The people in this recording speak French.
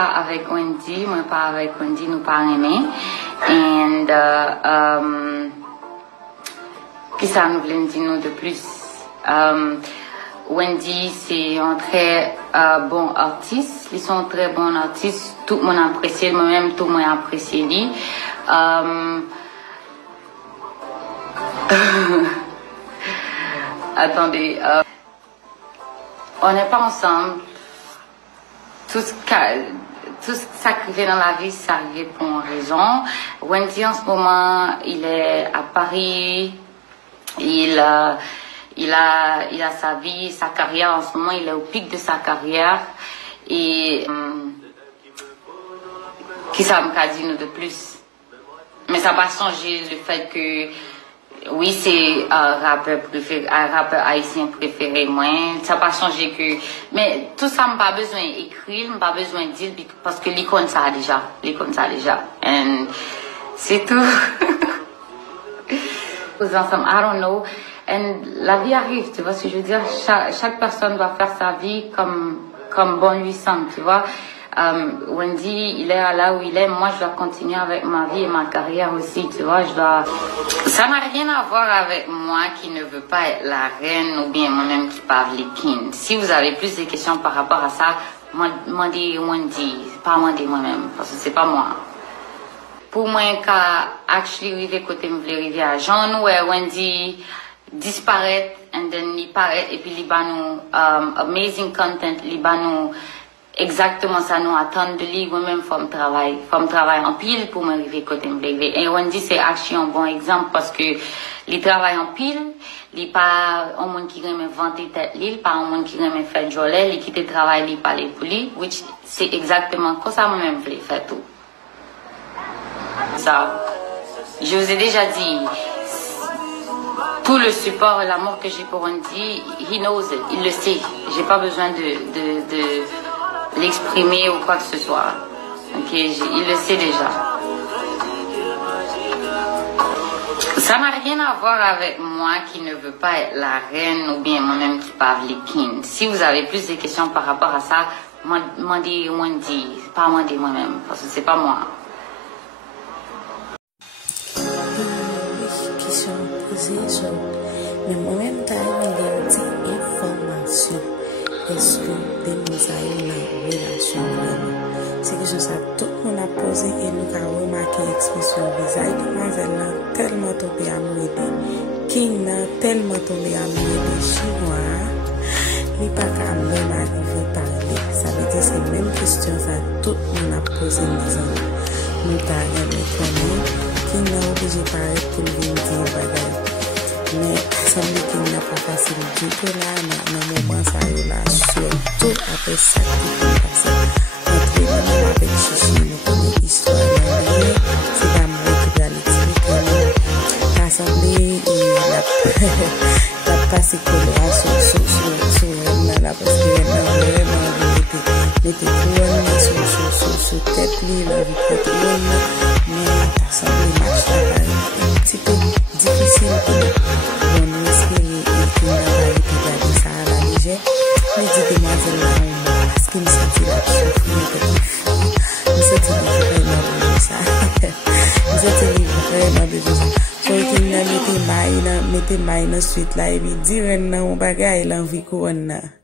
pas avec Wendy, nous pas aimés. Et qui ça nous voulait dire nous de plus? Wendy, c'est un très bon artiste. Ils sont très bons artistes. Tout le monde apprécie, moi-même, tout le monde apprécie lui. Attendez, on n'est pas ensemble. Tout ce ça qui fait dans la vie, ça arrive pour une raison. Wendy, en ce moment, il est à Paris. Il a sa vie, sa carrière. En ce moment, il est au pic de sa carrière. Et qui ça me dit nous de plus? Mais ça n'a pas changé le fait que oui, c'est un rappeur haïtien préféré moi. Ça n'a pas changé que. Mais tout ça, je n'ai pas besoin d'écrire, je n'ai pas besoin de dire parce que l'icône ça déjà. L'icône ça déjà. Et c'est tout. Ensemble, I don't know. Et la vie arrive, tu vois ce que je veux dire. Chaque personne doit faire sa vie comme bon lui semble, tu vois. Wendy, il est là où il est. Moi, je dois continuer avec ma vie et ma carrière aussi, tu vois. Ça n'a rien à voir avec moi qui ne veux pas être la reine ou bien moi-même qui parle les kings. Si vous avez plus de questions par rapport à ça, demandez Wendy, pas demander moi-même, parce que c'est pas moi. Pour moi, quand actually arriver côté me voulait arriver à Jean, où Wendy disparaît, and then il paraît, et puis il va nous amazing content, il va nous exactement ça nous attend de lui, moi-même, faut me travailler en pile pour m'arriver côté me voulait. Et Wendy, c'est actually un bon exemple parce que il travaille en pile, il pas un monde qui aime inventer tête l'île, pas un monde qui aime faire jolet, il quitte le travail, il parle pour lui, which c'est exactement comme ça moi-même voulais faire tout. Ça, je vous ai déjà dit, tout le support et l'amour que j'ai pour Wendy, he knows it, il le sait. J'ai pas besoin de l'exprimer ou quoi que ce soit. Ok, il le sait déjà. Ça n'a rien à voir avec moi qui ne veux pas être la reine ou bien moi-même qui parle les kings. Si vous avez plus de questions par rapport à ça, demandez Wendy, pas demander moi-même, parce que c'est pas moi. Mais moi-même, quand je dis information, est-ce que des nous avons une relation vraiment? C'est que ça, tout le monde a posé et nous avons remarqué l'expression visage. Mademoiselle tellement tombée à m'aider. King n'a tellement tombé à m'aider. Chinois, il n'est pas qu'à même arriver à parler. Ça veut dire que c'est la même question, ça, tout le monde a posé en disant, nous avons reconnu. King n'a obligé de parler pour lui dire bagage. Mais ça me dit qu'il n'a pas facile du tout là, dans le moment ça y est là, surtout après ça qui est passé. Entre nous avec Chichi, nous connaissons l'histoire de c'est d'amour qui doit l'expliquer. L'assemblée, il a passé coloration sur elle là, parce que vraiment, mettez couronne sur tête, il a vu tête, mais l'assemblée marche là, un petit peu difficile pour nous. Bon, nous espérons qu'il n'a pas été gardé ça à la légère. Mais dis demoiselles là, parce qu'il me sentit là, nous sentis vraiment de ça. Nous sentis vraiment de ça. So, qu'il n'a mettez maille ensuite là, et puis dire non, bagaille, l'envie qu'on a.